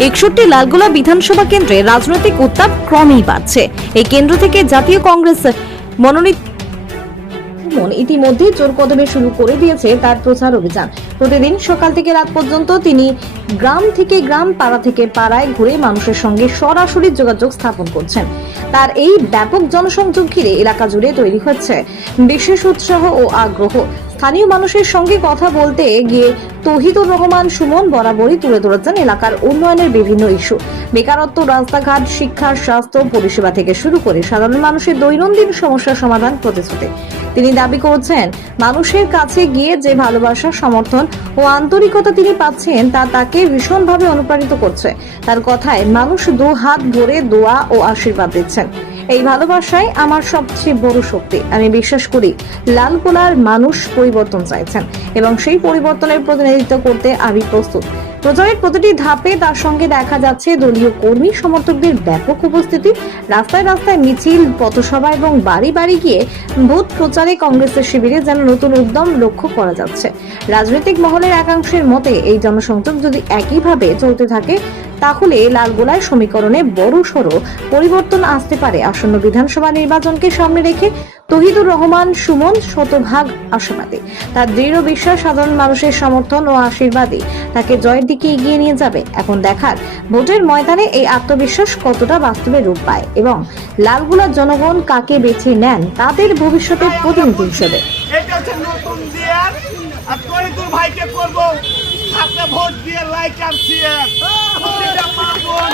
61 লালগোলা বিধানসভা কেন্দ্রে রাজনৈতিক উত্তাপ ক্রমেই বাড়ছে। এই কেন্দ্র থেকে জাতীয় কংগ্রেস মনোনীত ইতিমধ্যে জোর কদমে শুরু করে দিয়েছে তার প্রচার অভিযান। প্রতিদিন সকাল থেকে রাত পর্যন্ত তিনি গ্রাম থেকে গ্রাম, পাড়া থেকে পাড়ায় ঘুরে মানুষের সঙ্গে সরাসরি যোগাযোগ স্থাপন করছেন। তার এই ব্যাপক জনসংযোগ ঘিরে এলাকা জুড়ে তৈরি হচ্ছে বিশেষ উৎসাহ ও আগ্রহ। স্থানীয় মানুষের সঙ্গে কথা বলতে গিয়ে তৌহিদুর রহমান সুমন বরাবরই তুলে ধরেছেন এলাকার উন্নয়নের বিভিন্ন ইস্যু। বেকারত্ব, রাস্তাঘাট, শিক্ষা, স্বাস্থ্য পরিষেবা থেকে শুরু করে সাধারণ মানুষের দৈনন্দিন সমস্যার সমাধান প্রতিশ্রুতি। তিনি দাবি করছেন, মানুষের কাছে গিয়ে যে ভালোবাসা, সমর্থন ও আন্তরিকতা তিনি পাচ্ছেন তা তাকে ভীষণভাবে অনুপ্রাণিত করছে। তার কথায় মানুষ দু হাত ভরে দোয়া ও আশীর্বাদ দিচ্ছেন। এই ভালোবাসাই আমার সবচেয়ে বড় শক্তি। আমি বিশ্বাস করি লালগোলার মানুষ পরিবর্তন চাইছেন এবং সেই পরিবর্তনের প্রতিনিধিত্ব করতে আমি প্রস্তুত। প্রচারের প্রতিটি ধাপে তার সঙ্গে দেখা যাচ্ছে দলীয় কর্মী সমর্থকদের ব্যাপক উপস্থিতি। রাস্তায় রাস্তায় মিছিল, পথসভা এবং বাড়ি বাড়ি গিয়ে ভোট প্রচারে কংগ্রেসের শিবিরে যেন নতুন উদ্যম লক্ষ্য করা যাচ্ছে। রাজনৈতিক মহলের একাংশের মতে এই জনসংযোগ যদি একইভাবে চলতে থাকে তাহলে লালগোলার সমীকরণে বড়সড় পরিবর্তন আসতে পারে। আসন্ন বিধানসভা নির্বাচনকে সামনে রেখে তৌহিদুর রহমান সুমন শতভাগ আশাবাদী। তার দৃঢ় বিশ্বাস সাধারণ মানুষের সমর্থন ও আশীর্বাদই তাকে জয়ের দিকে এগিয়ে নিয়ে যাবে। এখন দেখার ভোটের ময়দানে এই আত্মবিশ্বাস কতটা বাস্তবে রূপ পায় এবং লালগোলার জনগণ কাকে বেছে নেন তাদের ভবিষ্যতের প্রতিনিধি হিসেবে। এটা হচ্ছে নতুন দিয়ার আর তৌহিদুর ভাইকে করব হাতে ভোট দিয়ে লাইক আর শেয়ার। প্রতিটা মা বোন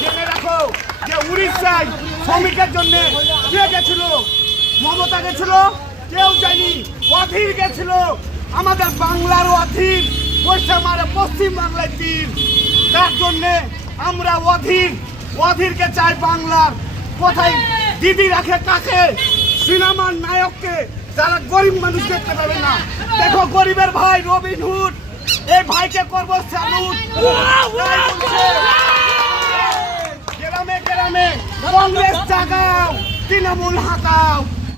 জেনে রাখো যে উড়িষ্যায় শ্রমিকের জন্য কে গেছিল? মমতা গেছিল? কেউ যায়নি। অধীর গেছিল। আমাদের বাংলার অধীর পয়সা মারে পশ্চিম বাংলায় তীর। তার জন্য আমরা অধীরকে চাই বাংলার। কোথায় দিদি রাখে কাকে? সিনেমার নায়ককে, যারা গরিব মানুষ দেখতে পাবে না। দেখো গরিবের ভাই রবিনহুড, এই ভাইকে করব স্যালুট। গ্রামে গ্রামে কংগ্রেস জাগাও, তৃণমূল হাঁকাও।